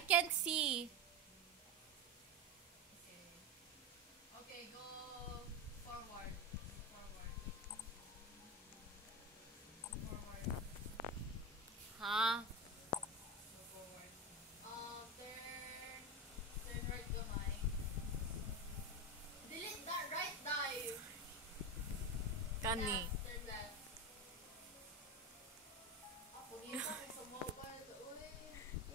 I can't see. Okay, go forward. Forward. Forward. Huh? Go forward. Turn. Turn right gamay. Delete that right dive. Kani. Left. Turn left. Ako, nita ko sa mobile. Uy.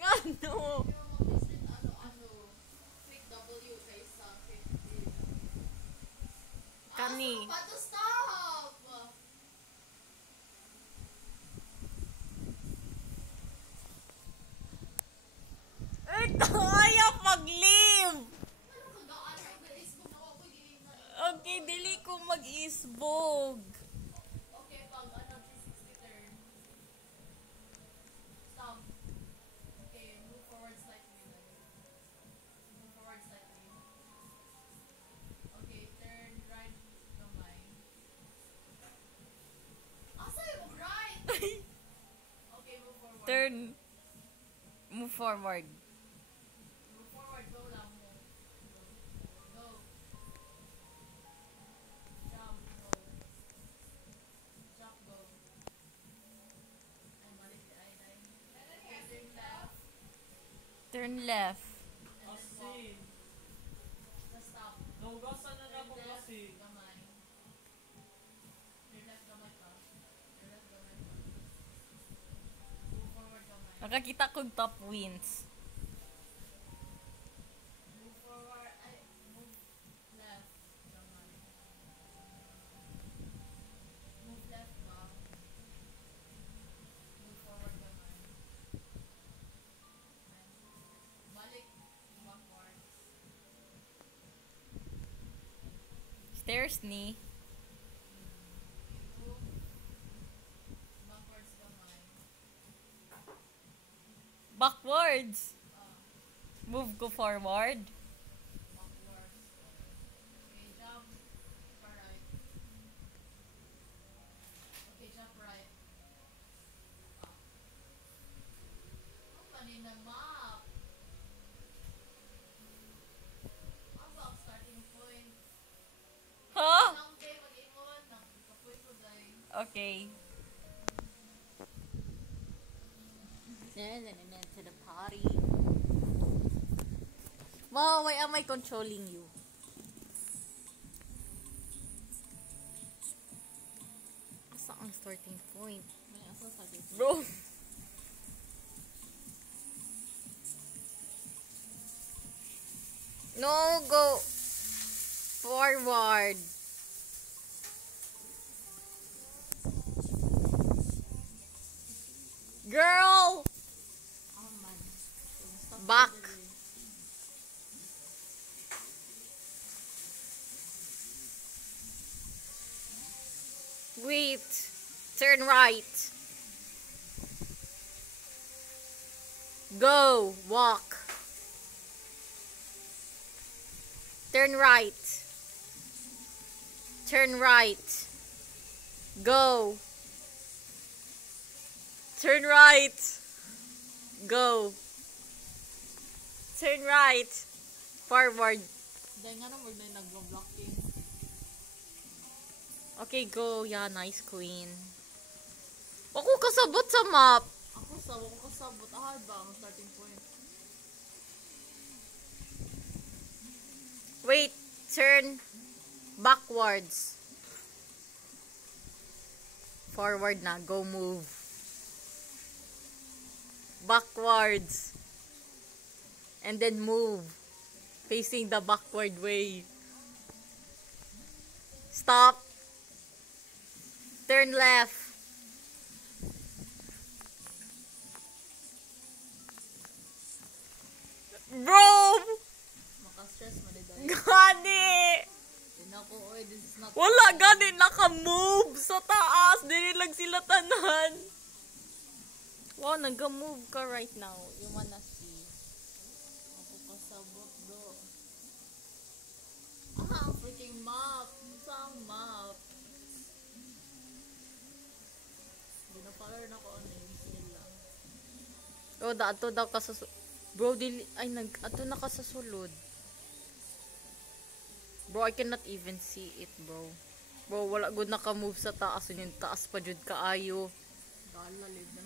Ano? Hindi mo mag-visit ano. Click W kaysa click D. Kani. Asa pa to stop? Ito, ayaw mag-leave. Ano kagaan ka Facebook na ako giling na. Okay, dili ko mag-isbog. Okay, pag 360 turn. Stop. Okay, move forward slightly. Move forward slightly. Okay, turn right gamay. Asa yung right? Okay, move forward. Turn. Move forward. Move forward, go lang mo. Go. Jump, go. Jump, go. Ay, mali si Aiday. Okay, turn left. Turn left. And then walk. Just stop. Naugasan na na Turn ako left, kasi. gamay. Turn left, gamay pa. Turn left, gamay pa. Move forward, gamay. Nakakita kong top wins. Move forward, ay, move left, gamay. Move left ba? Move forward, gamay. Balik, backward. Stairs ni. Move, backwards, gamay. Backwards. Move go forward. Backwards. Okay, jump, pa right. Okay, jump right. Ang mali na map. Ang ba ang starting point? Huh? Lang day, mag-ingon. Kapoy ko day. Okay. To the party. Wow, why am I controlling you? Asa ang starting point? May asa sa dito. Bro! No, go forward. Girl! Oh man. Stop Back. Wait. Turn right. Go. Walk. Turn right. Turn right. Go. Turn right. Go. Turn right. Forward. Dahil nga naman na nag-blocking. Okay, go. Yeah, nice queen. Ako kasabot sa map. Ako kasabot. Ahad ba ang starting point? Wait. Turn backwards. Forward na. Go move. Backwards. And then move. Facing the backward way. Stop. Turn left. Bro! Maka-stress mo din dahil. Gani! Tinako, oy, this is not... Wala gani naka-move sa taas. Dili lang sila tanan. Wow, nag-move ka right now. You wanna see? Ako kasabot do. Ah, ang freaking map. Saan map? Binapalar na ko ano yung skill lang. Oh, dato daw ka sa... Bro, ato na ka sa sulod. Bro, I cannot even see it, bro. Bro, wala gud naka-move sa taas. Yung taas pa jud kaayo. Dahil na live na